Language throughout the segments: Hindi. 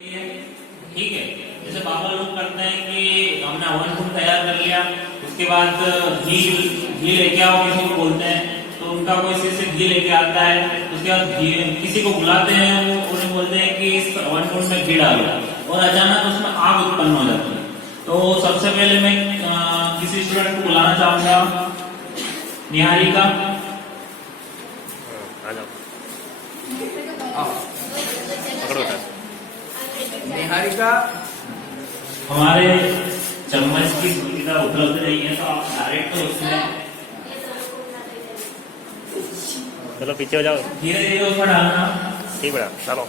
ठीक है। जैसे बाबा लोग करते हैं कि हमने हवन कुंड तैयार कर लिया, उसके बाद घी लेके आओ किसी को बोलते हैं, तो उनका कोई से घी लेके आता है, उसके बाद किसी को बुलाते हैं, वो उन्हें बोलते हैं कि इस हवन कुंड में घी डालो और अचानक उसमें आग उत्पन्न हो जाती है। तो सबसे पहले मैं किसी स्टूडेंट को बुलाना चाहूंगा, निहारिका। निहारिका, हमारे चम्मच की सुविधा उपलब्ध नहीं है, तो आप डायरेक्ट तो उसमें चलो पीछे हो जाओ, धीरे धीरे उसमें डालना। ठीक बेटा चलो।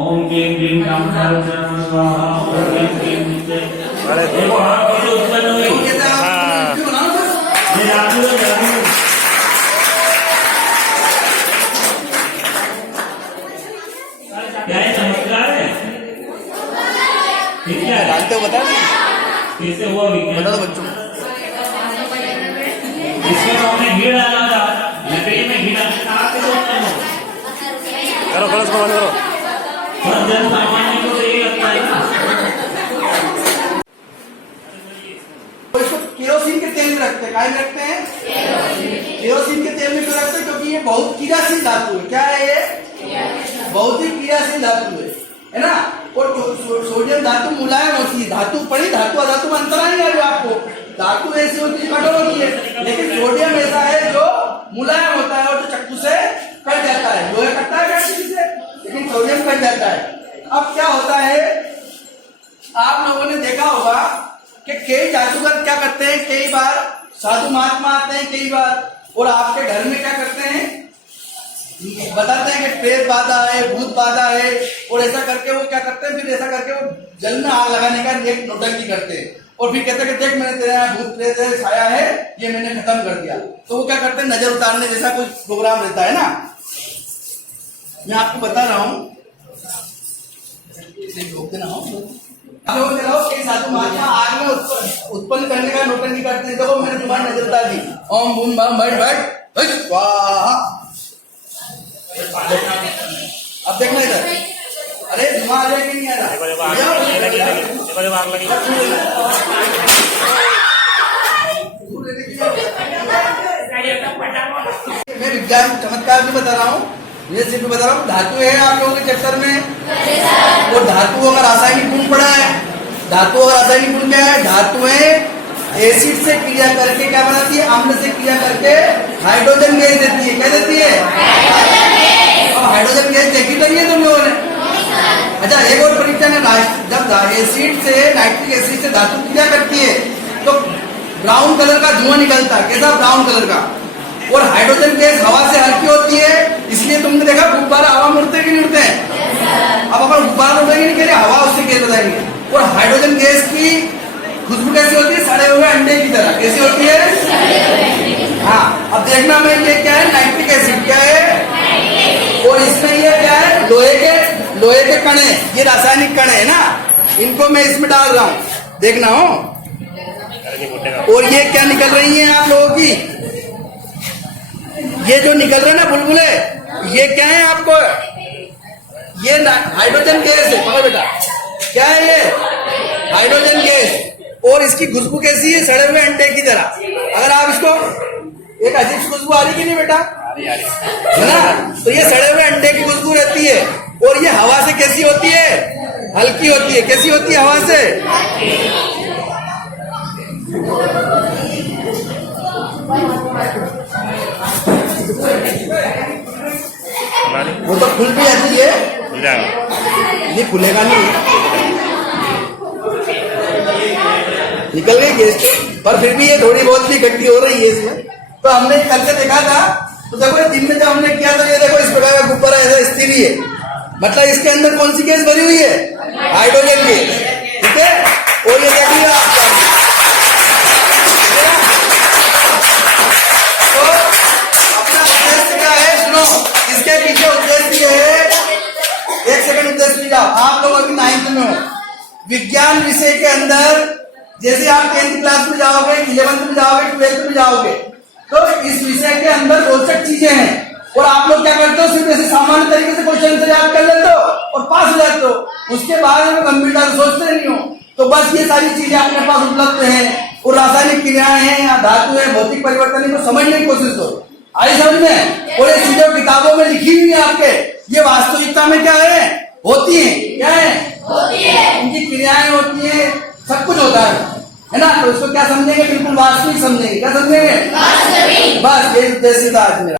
ओम क्लीं क्लीं कामकार्यं स्वाहा, ओम क्लीं क्लीं नित्य। अरे देखो आग कैसे उत्पन्न हुई। हाँ ये जादू है, जादू। क्या ये चमत्कार है? ठीक है, जानते हो बता दें कैसे हुआ विज्ञान? बता दो बच्चों को। इसमें तो हमने घी डाला था, लकड़ी में घी डाला था, करो करो उसको बंद करो। और जन सामान्य को तो यही लगता है ना। और इसको केरोसिन के तेल में रखते हैं। काय में रखते हैं? केरोसिन के तेल में क्यों रखते हैं? क्योंकि ये बहुत क्रियाशील धातु है। क्या है ये? बहुत ही क्रियाशील धातु है ना। और सोडियम धातु मुलायम होती है। धातु पड़ी, धातु अधातु में अंतर नहीं आ आपको। धातु ऐसी होती है, कठोर होती है, लेकिन सोडियम ऐसा है जो मुलायम होता है और जो चक्कू से कट जाता है। लोहे कटता है किसी से, लेकिन सोडियम कट जाता है। अब क्या होता है, आप लोगों ने देखा होगा कि कई जादूगर क्या करते हैं, कई बार साधु महात्मा आते हैं कई बार, और आपके घर में क्या करते हैं, बताते हैं कि प्रेत बाधा है, भूत बाधा है, और ऐसा करके वो क्या करते हैं, फिर ऐसा करके वो जल में आग लगाने का एक नौटंकी करते हैं, और फिर कहते हैं कि देख मैंने तेरे यहाँ भूत प्रेत है, छाया है, ये मैंने खत्म कर दिया। तो वो क्या करते हैं, नजर उतारने जैसा कुछ प्रोग्राम रहता है ना। मैं आपको बता रहा हूँ, साधु महात्मा आग में उत्पन्न करने का नौटंकी करते हैं। देखो मैंने तुम्हारी नजर उतार दी, ओम बूम बम बैठ बैठ स्वाहा। अब देखना इधर, अरे धुआं आ जाए कि नहीं आ रहा? देखो देखो आग लगी, देखो देखो आग लगी। मैं विज्ञान चमत्कार भी बता रहा हूँ, ये सिर्फ बता रहा हूँ। धातु है आप लोगों के चैप्टर में, और धातुओं का रासायनिक गुण पड़ा है। धातुओं का रासायनिक गुण क्या है? धातुएं एसिड से क्रिया करके क्या बनाती है, अम्ल से क्रिया करके हाइड्रोजन गैस देती है। क्या देती है? और हाइड्रोजन गैस देखी तो नहीं है तुम लोगों ने? अच्छा, एक और परीक्षा में जब एसिड से नाइट्रिक एसिड से धातु क्रिया करती है तो ब्राउन कलर का धुआं निकलता है। कैसा? ब्राउन कलर का। और हाइड्रोजन गैस हवा से हल्की होती है, इसलिए तुमने देखा गुब्बारा हवा में उड़ते कि नहीं उड़ते हैं? अब अपन गुब्बारा उड़ेंगे नहीं, कह रहे हवा उससे गैस बताएंगे। और हाइड्रोजन गैस की खुशबू कैसी होती है? सड़े हुए अंडे की तरह। कैसी होती है? हाँ, अब देखना मैं, ये क्या है? नाइट्रिक एसिड क्या है, और इसमें ये क्या है? लोहे के कण है। ये रासायनिक कण है ना, इनको मैं इसमें डाल रहा हूँ, देखना हो। और ये क्या निकल रही है आप लोगों की, ये जो निकल रहे ना बुलबुले, ये क्या है आपको? ये हाइड्रोजन गैस है। पकड़ बेटा, क्या है ये? Hydrogen gas. और इसकी खुशबू कैसी है? सड़े हुए अंडे की तरह। अगर आप इसको, एक अजीब खुशबू आ रही कि नहीं बेटा? है ना? तो ये सड़े हुए अंडे की खुशबू रहती है, और ये हवा से कैसी होती है? हल्की होती है। कैसी होती है हवा से? वो तो खुल भी जाती है, ये खुलेगा नहीं, निकल गई गैस, पर फिर भी ये थोड़ी बहुत भी इकट्ठी हो रही है इसमें। तो हमने कल से देखा था, तो देखो ये दिन में जब हमने किया तो ये देखो इस प्रकार का गुब्बारा ऐसा स्थिर ही है, मतलब इसके अंदर कौन सी गैस भरी हुई है? Hydrogen gas. ठीक है, और ये देखिए आप, तो अपना उद्देश्य क्या है सुनो, इसके पीछे उद्देश्य है, एक सेकंड उद्देश्य लीजिए। आप लोग अभी 9th में हो, विज्ञान विषय के अंदर जैसे आप 10th क्लास में जाओगे, 11th में जाओगे, 12th में जाओगे, तो इस विषय के अंदर रोचक चीजें हैं। और आप लोग क्या करते हो, सिर्फ ऐसे सामान्य तरीके से क्वेश्चन से याद कर लेते हो और पास हो जाते हो, उसके बारे में गंभीरता से सोचते नहीं हो। तो बस ये सारी चीजें अपने पास उपलब्ध हैं, और रासायनिक क्रियाएं हैं या धातु है, भौतिक परिवर्तन को समझने की कोशिश करो। आई समझ में? और ये चीजें किताबों में लिखी हुई है आपके, ये वास्तविकता में क्या है, होती है। क्या है? होती है। इनकी क्रियाएं होती है, सब कुछ होता है ना। तो इसको क्या समझेंगे, बिल्कुल वास्तविक समझेंगे। क्या समझेंगे? वास्तविक। बस ये उद्देश्य था आज मेरा।